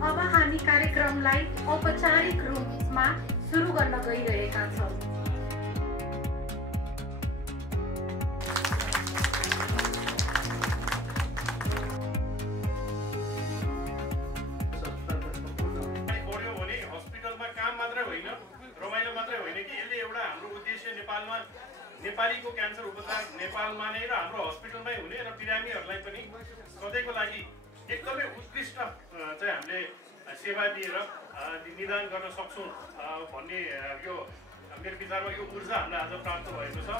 अब हामी कार्यक्रमलाई औपचारिक रूपमा सुरु गर्न गइरहेका छौँ। नेपालीको क्यान्सर उपचार नेपालमा नै र हाम्रो हस्पिटलमै हुने र बिरामीहरूलाई पनि सधैँको लागि एकदमै उत्कृष्ट चाहिँ हामीले सेवा दिएर निदान गर्न सक्छौँ भन्ने यो मेरो विचारमा यो ऊर्जा हामीलाई आज प्राप्त भएको छ।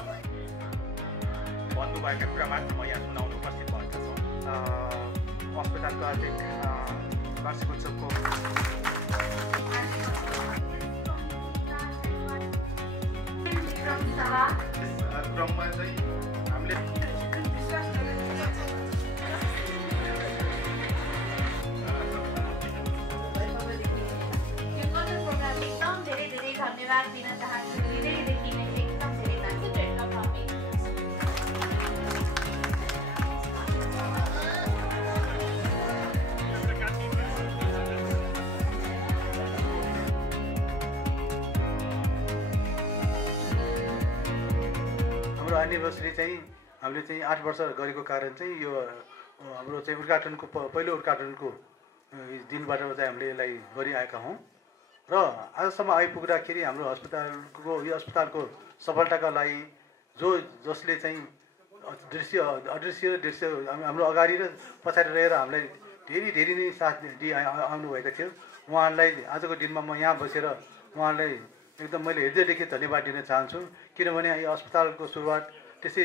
भन्नुभएका कुरा मात्र म यहाँ सुनाउन उपस्थित भएका छौँ। अस्पतालको आर्थिक वार्षिक उत्सवको क्रममा चाहिँ हामीले एकदम धेरै धन्यवाद दिन चाहन्छु। हृदयदेखि नै एकदम धेरै थ्याङ्क यू वेलकम हामी। हाम्रो एनिभर्सरी चाहिँ हामीले चाहिँ 8 वर्ष गरेको कारण चाहिँ यो हाम्रो चाहिँ उद्घाटनको पहिलो उद्घाटनको दिनबाट चाहिँ हामीले यसलाई गरिआएका हौँ र आजसम्म आइपुग्दाखेरि हाम्रो यो अस्पतालको सफलताका लागि जसले चाहिँ अदृश्य हाम्रो अगाडि र पछाडि रहेर हामीलाई धेरै नै साथ दिइ आउनुभएको थियो। उहाँहरूलाई आजको दिनमा म यहाँ बसेर उहाँलाई एकदम मैले हृदयदेखि धन्यवाद दिन चाहन्छु। किनभने यो अस्पतालको सुरुवात त्यसै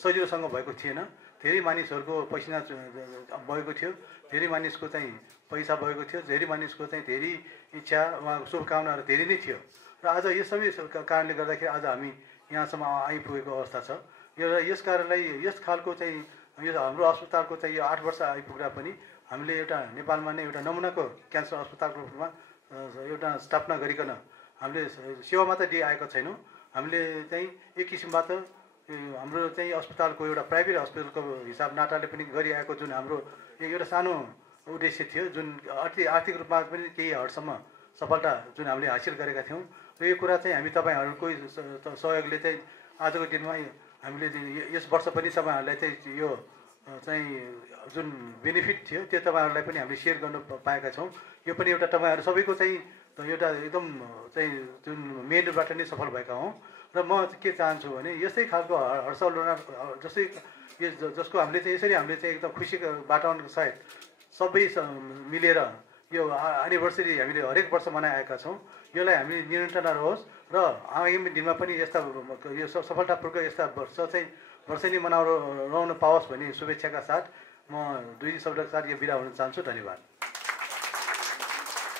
सजिलोसँग भएको थिएन। धेरै मानिसहरूको पसिना भएको थियो, धेरै मानिसको चाहिँ पैसा भएको थियो, धेरै मानिसको चाहिँ धेरै इच्छा उहाँको शुभकामनाहरू धेरै नै थियो र आज यो सबै कारणले गर्दाखेरि आज हामी यहाँसम्म आइपुगेको अवस्था छ। यस कारणलाई यस खालको चाहिँ यो हाम्रो अस्पतालको चाहिँ यो 8 वर्ष आइपुग्दा पनि हामीले एउटा नेपालमा नै एउटा नमुनाको क्यान्सर अस्पतालको रूपमा एउटा स्थापना गरिकन हामीले सेवा मात्र दिइआएको छैनौँ। हामीले चाहिँ एक किसिमबाट हाम्रो चाहिँ अस्पतालको एउटा प्राइभेट हस्पिटलको हिसाब नाताले पनि गरिआएको जुन हाम्रो एउटा सानो उद्देश्य थियो, जुन आर्थिक रूपमा पनि केही हदसम्म सफलता जुन हामीले हासिल गरेका थियौँ र यो कुरा चाहिँ हामी तपाईँहरूको सहयोगले चाहिँ आजको दिनमा हामीले यस वर्ष पनि तपाईँहरूलाई चाहिँ यो चाहिँ जुन बेनिफिट थियो त्यो तपाईँहरूलाई पनि हामीले सेयर गर्न पाएका छौँ। यो पनि एउटा तपाईँहरू सबैको चाहिँ एउटा एकदम चाहिँ जुन मेनबाट नै सफल भएका हौँ र म के चाहन्छु भने यस्तै खालको हर्षोल्लास जसको हामीले चाहिँ यसरी हामीले चाहिँ एकदम खुसीको वातावरणको साथ सबै मिलेर यो एनिभर्सरी हामीले हरेक वर्ष मनाएका छौँ। यसलाई हामी निरन्तर रहोस् र आगामी दिनमा पनि यस्ता यो सफलतापूर्वक यस्ता वर्ष नै रहन पाओस् भन्ने शुभेच्छाका साथ म दुई शब्दका साथ यो बिदा हुन चाहन्छु। धन्यवाद।